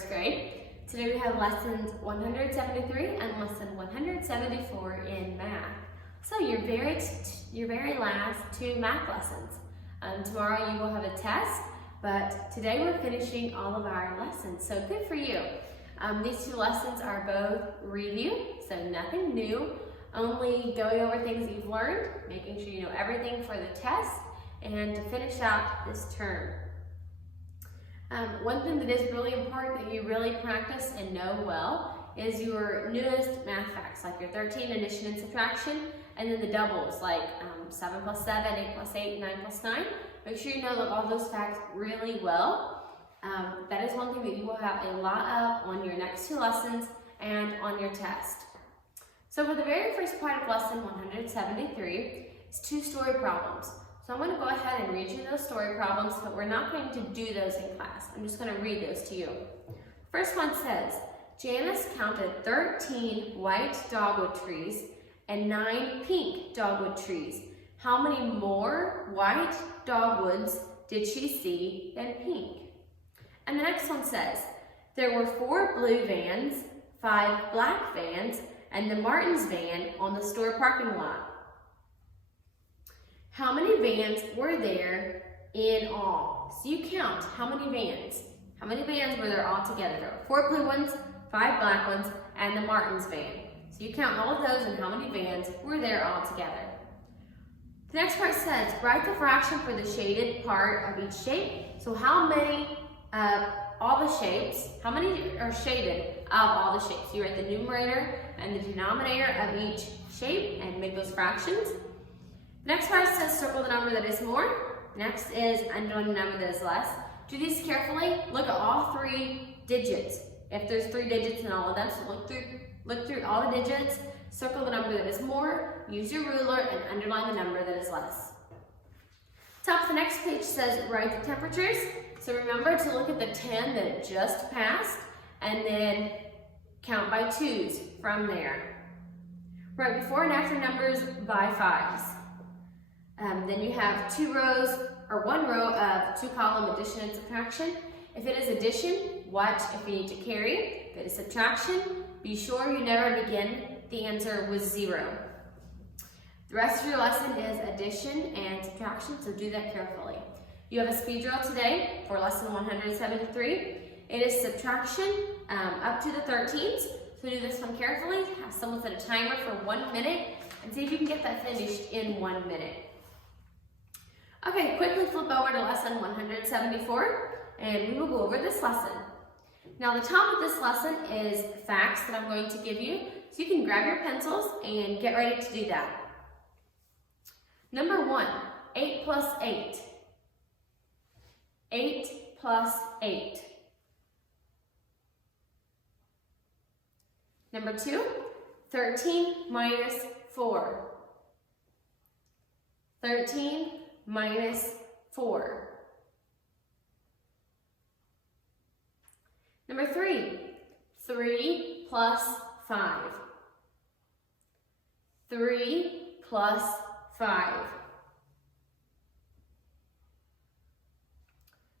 first grade. Today we have lessons 173 and lesson 174 in math. So your very last two math lessons. Tomorrow you will have a test, but today we're finishing all of our lessons, so good for you. These two lessons are both review, so nothing new, only going over things that you've learned, making sure you know everything for the test, and to finish out this term. One thing that is really important that you really practice and know well is your newest math facts, like your 13 addition and subtraction, and then the doubles, like 7 plus 7, 8 plus 8, 9 plus 9. Make sure you know all those facts really well. That is one thing that you will have a lot of on your next two lessons and on your test. So for the very first part of lesson 173, it's two story problems. So I'm going to go ahead and read you those story problems, but we're not going to do those in class. I'm just going to read those to you. First one says, Janice counted 13 white dogwood trees and 9 pink dogwood trees. How many more white dogwoods did she see than pink? And the next one says, there were 4 blue vans, 5 black vans, and the Martin's van on the store parking lot. How many vans were there in all? So you count how many vans. How many vans were there all together? There were 4 blue ones, 5 black ones, and the Martin's van. So you count all of those and how many vans were there all together. The next part says, write the fraction for the shaded part of each shape. So how many all the shapes, how many are shaded of all the shapes? You write the numerator and the denominator of each shape and make those fractions. The next part says circle the number that is more. Next is underline the number that is less. Do these carefully. Look at all 3 digits. If there's 3 digits in all of them, so look through all the digits, circle the number that is more, use your ruler, and underline the number that is less. Top of the next page says write the temperatures. So remember to look at the 10 that just passed, and then count by 2s from there. Write before and after numbers by 5s. Then you have 2 rows, or 1 row of 2-column addition and subtraction. If it is addition, watch if you need to carry. If it is subtraction, be sure you never begin the answer with 0. The rest of your lesson is addition and subtraction, so do that carefully. You have a speed drill today for lesson 173. It is subtraction up to the 13s, so do this one carefully. Have someone set a timer for 1 minute and see if you can get that finished in 1 minute. Okay, quickly flip over to lesson 174 and we will go over this lesson. Now the top of this lesson is facts that I'm going to give you, so you can grab your pencils and get ready to do that. Number 1, 8 plus 8. 8 plus 8. Number 2, 13 minus 4. 13 minus 4. Number 3, 3 plus 5. 3 plus 5.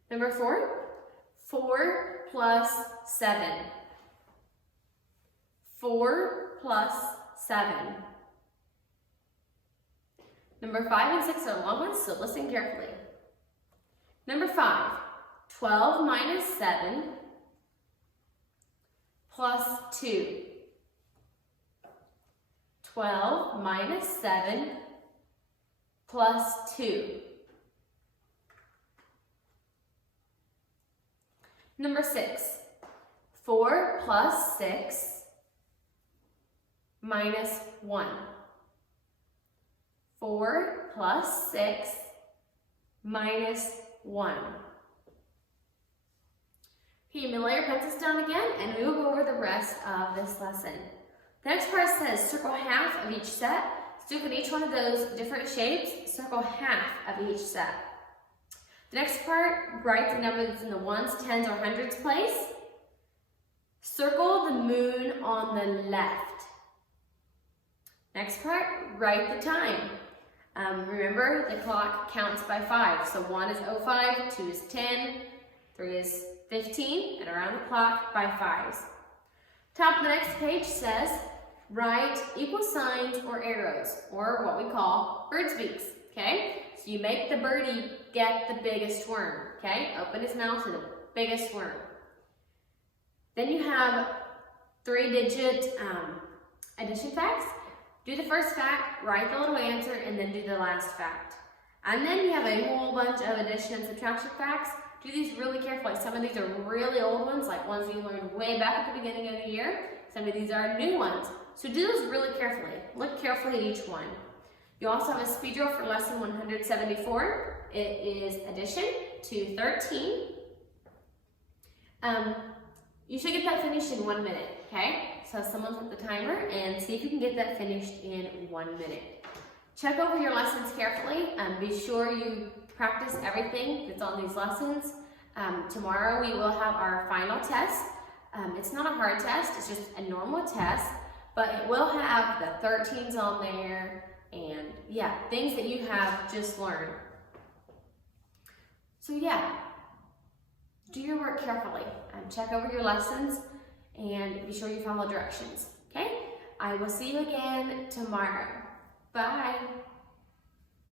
Number 4, 4 plus 7. 4 plus 7. Number 5 and 6 are long ones, so listen carefully. Number 5, 12 minus 7 plus 2. 12 minus 7 plus 2. Number 6, 4 plus 6 minus 1. 4 plus 6 minus 1. Okay, you may lay your pencils down again and we will go over the rest of this lesson. The next part says circle half of each set. So look at each one of those different shapes, circle half of each set. The next part, write the number that's in the ones, tens, or hundreds place. Circle the moon on the left. Next part, write the time. Remember, the clock counts by 5. So 1 is 05, 2 is 10, 3 is 15 and around the clock by 5s. Top of the next page says, write equal signs or arrows, or what we call bird's beaks, okay? So you make the birdie get the biggest worm, okay? Open his mouth to the biggest worm. Then you have 3-digit addition facts. Do the first fact, write the little answer, and then do the last fact. And then you have a whole bunch of addition and subtraction facts. Do these really carefully. Some of these are really old ones, like ones you learned way back at the beginning of the year. Some of these are new ones. So do those really carefully. Look carefully at each one. You also have a speed drill for lesson 174. It is addition to 13. You should get that finished in 1 minute, okay? So someone set the timer and see if you can get that finished in 1 minute. Check over your lessons carefully. Be sure you practice everything that's on these lessons. Tomorrow we will have our final test. It's not a hard test, it's just a normal test, but it will have the 13s on there and yeah, things that you have just learned. So yeah, do your work carefully. Check over your lessons and be sure you follow directions, okay? I will see you again tomorrow. Bye.